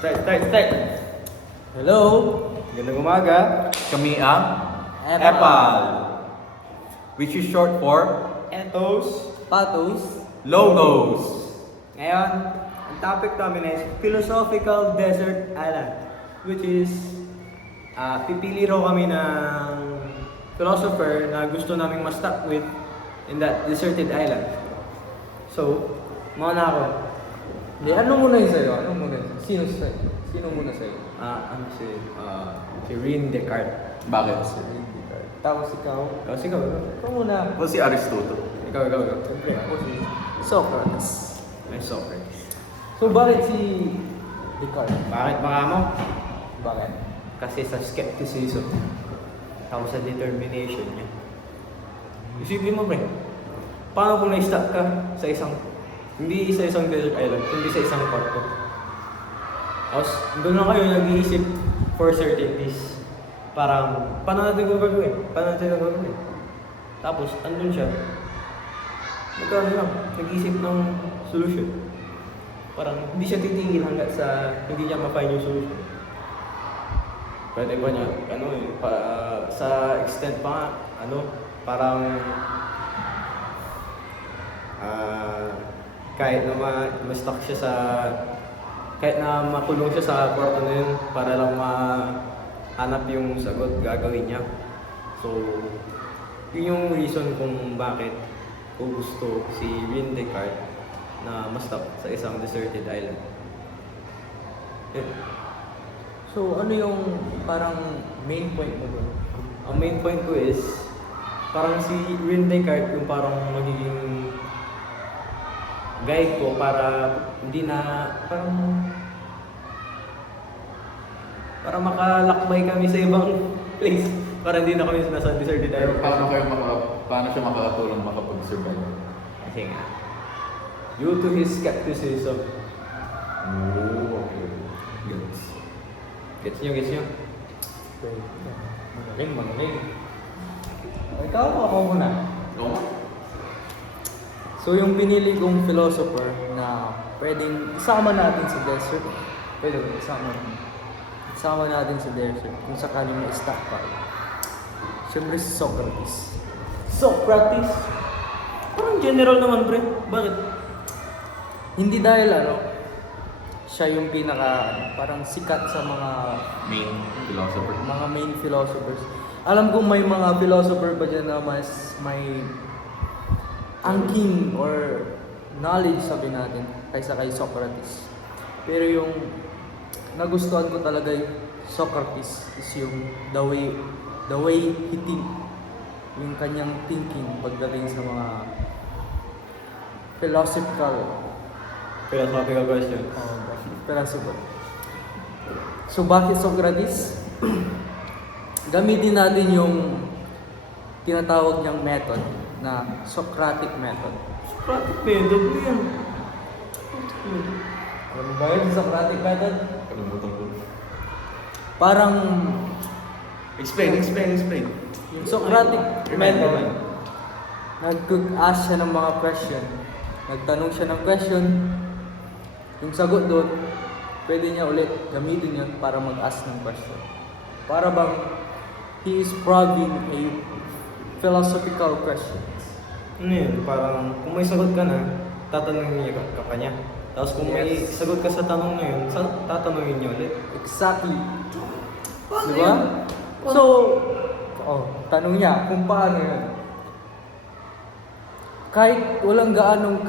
Start. Hello! Gandang umaga. Kami ang EPAL, which is short for Ethos. Patos. Logos. Ngayon, ang topic namin is Philosophical Desert Island. Which is, pipili raw kami ng philosopher na gusto naming ma-stuck with in that deserted island. So, mauna ako. Hindi, ano muna yung sa'yo? Ano muna yung sa'yo? Sino muna sa'yo? Si Rene Descartes. Bakit? Tapos ikaw? Tapos ikaw. Ikaw muna. O si Aristotle. Ikaw. Siyempre ako si Socrates. May Socrates. So bakit si Descartes? Bakit baka mo? Bakit? Kasi sa skepticism. Tapos sa determination niya. Isipin mo, pre. Paano kung na-stuck ka sa hindi sa isang desert island, hindi sa isang kwarto? Tapos, doon na kayo nag-iisip for certainties. Parang, paano natin gagawin? Tapos, andun siya. Nag-iisip ng solution. Parang, hindi siya titigil hanggat sa hindi niya ma-find yung solution. Pwede ba niya, sa extent pa nga, parang, kahit na ma-stuck siya kahit na makulong siya sa kwarto na yun, para lang mahanap yung sagot, gagawin niya. So, yun yung reason kung bakit ko gusto si Rene Descartes na ma-stuck sa isang deserted island. Yun. So ano yung parang main point mo doon? Ang main point ko is, parang si Rene Descartes yung parang magiging guide ko para hindi na, para makalakbay kami sa ibang place. Para hindi na kami nasa deserted Pero island. paano siya makakatulong makapag-survive? Kasi nga, due to his skepticism. Oh, okay. Gets nyo? Magaling. Ikaw o ako muna? Oo. So yung pinili kong philosopher na pwedeng isama natin sa desert. Pwede isama natin sa desert kung sakaling ma-stuck pa. Siyempre si Socrates. Socrates? Parang general naman, pre. Bakit? Hindi dahil siya yung parang sikat sa mga main philosophers. Alam ko may mga philosopher pa dyan na may angking or knowledge sabi natin kaysa kay Socrates. Pero yung nagustuhan ko talaga yung Socrates is yung the way he think, yung kanyang thinking pagdating sa mga philosophical question. philosopher. So bakit Socrates? Gamitin natin yung tinatawag niyang method na Socratic method. Socratic method mo yan. Ano ba yun, Socratic method? Kalimutan ko. Parang Explain. yung Socratic method, nag-ask siya ng mga question. Nagtanong siya ng question, yung sagot doon, pwede niya ulit gamitin yun para mag-ask ng question. Para bang he is probing a philosophical questions. Ano yun? Parang kung may sagot ka na, tatanungin niya ka pa niya. Tapos kung may sagot ka sa tanong na yun, tatanungin niya ulit. Exactly. Paano Diba? yun? So, tanong niya kung paano yun. Kahit walang gaanong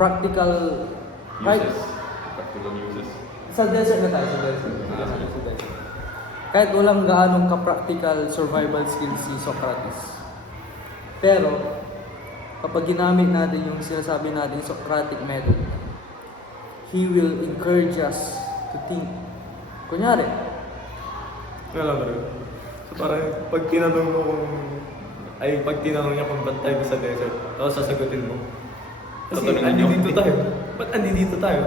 practical, kahit Practical uses. sa desert na tayo, sa desert. Kahit walang gaanong ka-practical survival skills si Socrates. Pero, kapag ginamit natin yung sinasabi natin Socratic method, he will encourage us to think. Kunyari, Alam mo rin. So parang pag tinanong niya kung ba't tayo sa desert, tapos sasagutin mo. Kasi Tatanungin niyo. dito tayo. Ba't dito tayo?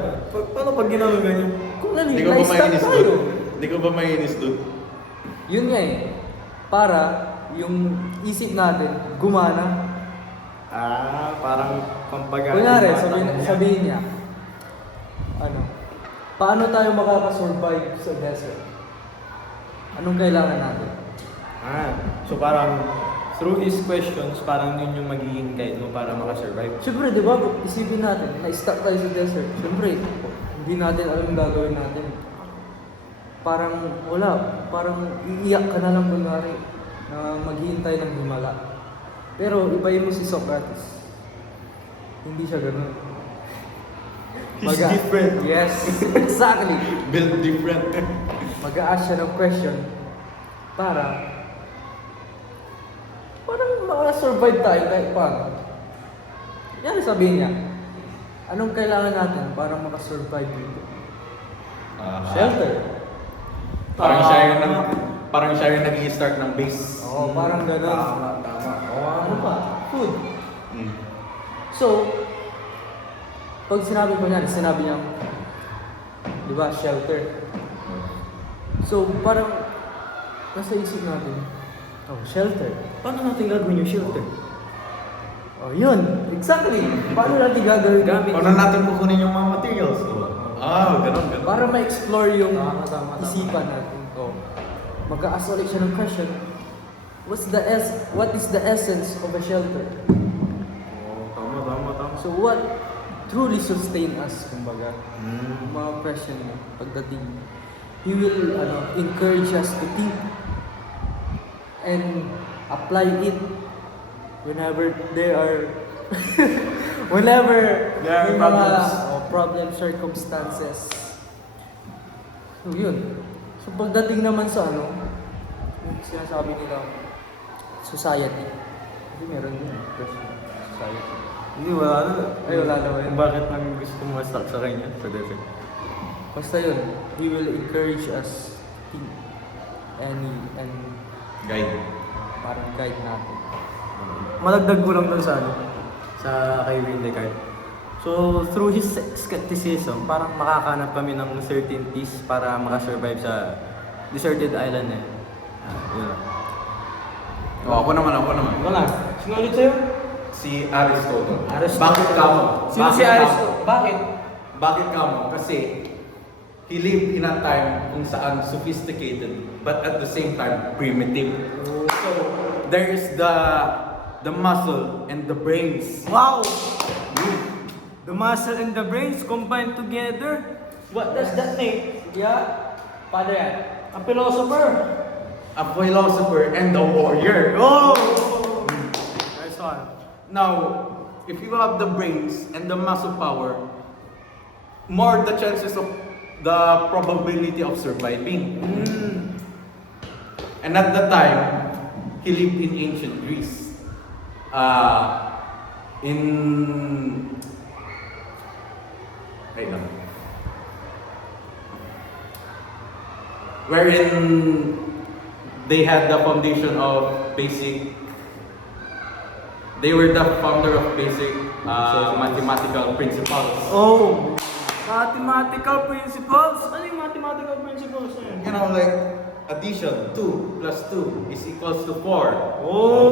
Paano pag ginanong ganyan? kung Hindi ko ba na-stuck mainis tayo. doon? Hindi ko ba mainis doon? Yun nga eh. Para yung isip natin gumana. Parang pampagana. Kunyari, sabihin niya, paano tayo makakasurvive sa desert? Anong kailangan natin? So parang through his questions, parang yun yung magiging guide mo para makasurvive. Siyempre, di ba, isipin natin, na-stuck tayo sa desert. Siyempre, hindi natin alam yung gagawin natin. Parang wala, parang iiyak ka na lang kunwari na maghihintay ng himala. Pero ibayin mo si Socrates. Hindi siya ganun. He's different. Yes, exactly. Built different. Mag-a-ask siya ng question para parang makasurvive tayo kahit paano. Yan sabihin niya. Anong kailangan natin para makasurvive dito? Shelter. Parang siya yung nag-i-start ng base. Oo, parang ganun. Tama. Ano pa? Food. Mm. So, pag sinabi niya, di ba, shelter. So, parang nasa isip natin, shelter. Paano natin gagawin yung shelter? Yun, exactly. Paano natin gagawin? Paano natin kukunin yung mga materials? Ganun. Para ma-explore yung Tama. isipan natin. Mag-a-ask ulit siya ng question, what is the essence of a shelter? Tama. So what truly sustain us, kumbaga? Mga question mo, pagdating. He will encourage us to think and apply it whenever there are may problems. problem circumstances. So yun. So pagdating naman sa yung sinasabi nila society. Hindi meron din society. Hindi, wala na. Wala naman. Bakit nang gusto mo ma-stuck sa kanya? Sa desert. Basta yun, he will encourage us to think and Guide. parang guide natin. Malagdag ko lang doon sa kay Rene Descartes. So, through his skepticism, parang makakanap kami ng certain peace para makasurvive sa deserted island na yun. Yun lang. Ako naman. Wala. Sino ulit sa'yo? Si Aristotle. Aristotle. Bakit ka mo? Sino si Aristotle? Bakit? Bakit ka mo? Kasi he lived in a time kung saan sophisticated but at the same time primitive. So there is the muscle and the brains. Wow! The muscle and the brains combined together. What does that mean? Yeah, paano yan? A philosopher. A philosopher and a warrior. Oh! Nice one. Now, if you have the brains and the muscle power, more the chances of the probability of surviving. And at the time, he lived in ancient Greece. Wherein they had the foundation of basic. They were the founder of basic mathematical principles. Oh! Mathematical principles? Ano yung mathematical principles na yun? You know, like addition, 2 plus 2 is equals to 4. Oh!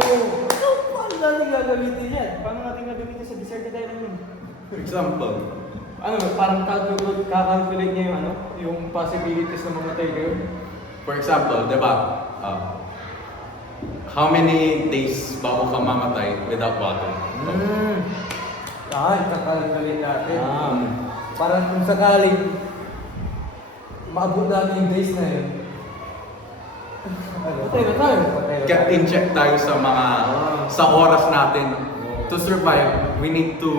So, paano natin gagamitin yan? Paano natin gagamitin sa deserted island yun? For example, Ano, parang kakalculate niya yung possibilities na mamatay kayo. for example, di ba? How many days bago ka mamatay without water? Kakalkulate natin. Parang kung sakaling maabot natin yung days na yun. Patay na tayo. Get in check tayo sa mga sa oras natin. To survive, we need to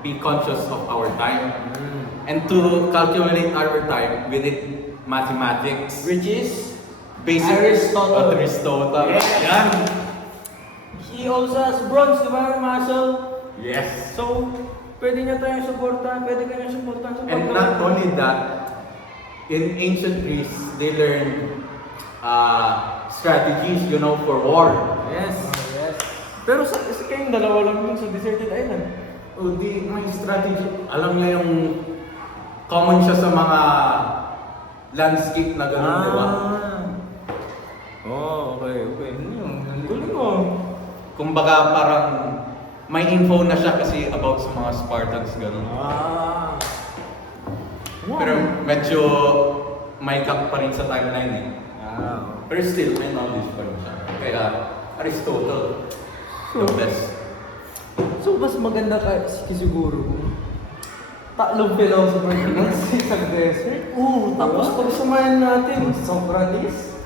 be conscious of our time. And to calculate our time, we need mathematics. Which is? Basic Aristotle. Yes. Yan. He also has bronze, di ba? Muscle. Yes. So, pwede niya tayong suportahan, pwede ka niya suportahan sa And not only that, in ancient Greece, they learned strategies, for war. Yes. Pero sa kayong dalawa lang dun sa deserted island. O di, may strategy. Alam niya yung common siya sa mga landscape na gano'n, di ba? Oh, okay. Ang galing mo. Kumbaga parang may info na siya kasi about sa mga Spartans, gano'n. medyo may gap pa rin sa timeline eh. Ah, Pero still, may knowledge pa rin siya. Kaya, Aristotle, the best. So, mas maganda siguro kung tatlong philosopher na sa isang desert. tapos pagsamahin natin, Socrates,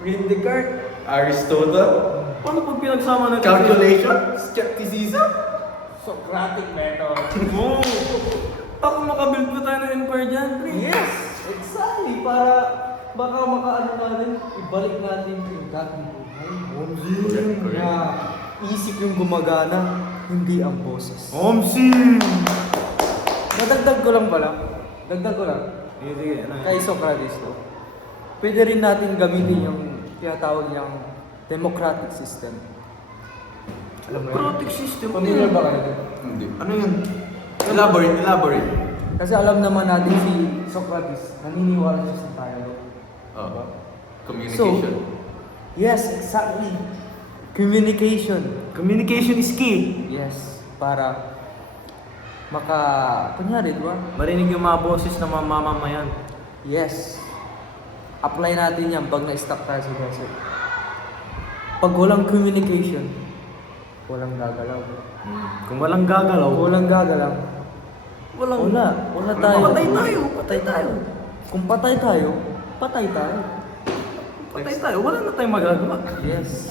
Rene Descartes. Aristotle, Paano pag pinagsama natin? calculation, skepticism. Socratic method. Oo. Baka makabuild pa tayo ng empire dyan, pre. Yes, exactly. Para baka makaano natin, ibalik natin yung dating buhay. Correct. Na isip yung gumagana, hindi ang boses. Omsi! Nadagdag ko lang pala. Dagdag ko lang. Sige, ano Kay Socrates to. Pwede rin natin gamitin yung tinatawag niyang democratic system. Alam mo yun? Democratic system. Familiar ba kayo? Hindi. Ano yun? Elaborate. Kasi alam naman natin si Socrates, naniniwala siya sa dialogue. Communication. Yes, exactly. Communication. Communication is key. Yes, para kunyari, di ba? Marinig yung mga boses ng mga mamamayan. Yes. Apply natin yan pag na-stuck tayo sa desert. Pag walang communication, walang gagalaw. Kung walang gagalaw, Walang gagalaw. Wala tayo. Patay tayo. Kung patay tayo, patay tayo. Patay tayo. Wala na tayong magagawa. Yes.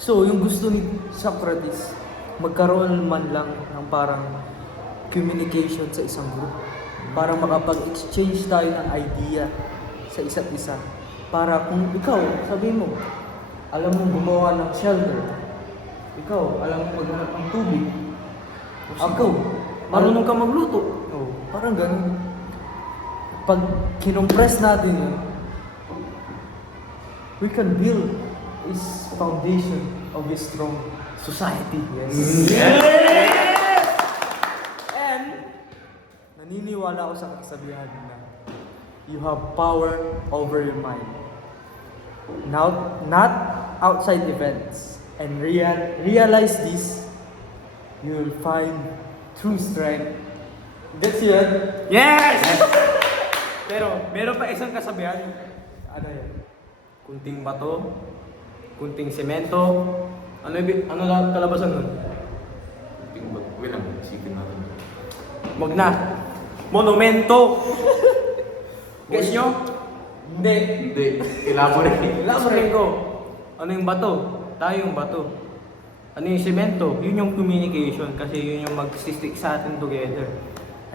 So, yung gusto ni Socrates, magkaroon man lang ng parang communication sa isang group. Para makapag-exchange tayo ng idea sa isa't isa. Para kung ikaw, sabi mo, alam mo gumawa ng shelter. Ikaw, alam mo maghanap ng tubig. Ako, Marunong ka magluto. Oh, parang ganun. Pag kinompress natin yun, we can build is foundation of a strong society. Yes. And naniniwala ako sa kasabihan na you have power over your mind. Not outside events. And realize this, you will find true strength. That's it. Yes! Pero, meron pa isang kasabihan. Ano yun? Kunting bato, kunting semento. Ano lang kalabasan nun? Wait lang, isipin natin. Wag na. Monumento! Guess nyo? Hindi. Hindi, elaborate. Explain ko. Ano yung bato? Tayo yung bato. Ano yung semento? Yun yung communication kasi yun yung mag-stick sa atin together.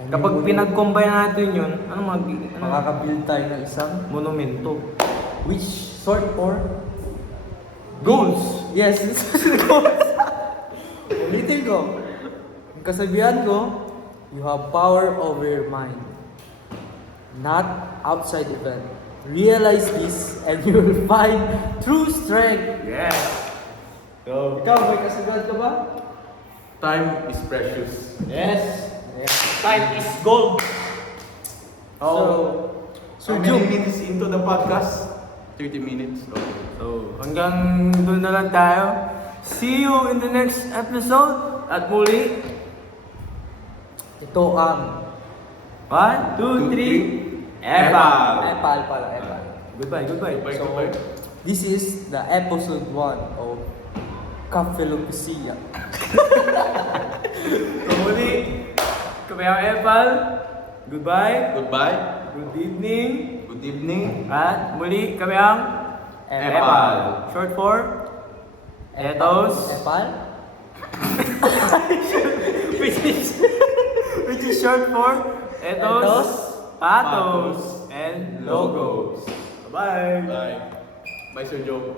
Kapag pinag-combine natin yun, Makakabuild tayo ng isang monumento. which short for Goals! yes, this is goals. Ulitin ko. Ang kasabihan ko, you have power over your mind. Not outside event. Realize this and you will find true strength. Yes! Go! Ikaw, may kasabihan ka ba? Time is precious. Yes! Time is gold! So, How many minutes into the podcast? 30 minutes. Okay. So, hanggang doon na lang tayo. See you in the next episode. At muli, ito ang 1, 2, 3, Epal! Epal pala, Epal. Goodbye. Goodbye. This is the episode 1 of Kafelopecia. So, muli, kami ang Epal. Goodbye. Goodbye. Good evening. Good evening. At muli, kami ang Epal. Short for Ethos. Epal? which is short for Ethos, Ethos, Pathos, and Logos. Bye-bye. Bye. Bye, Sir Joe.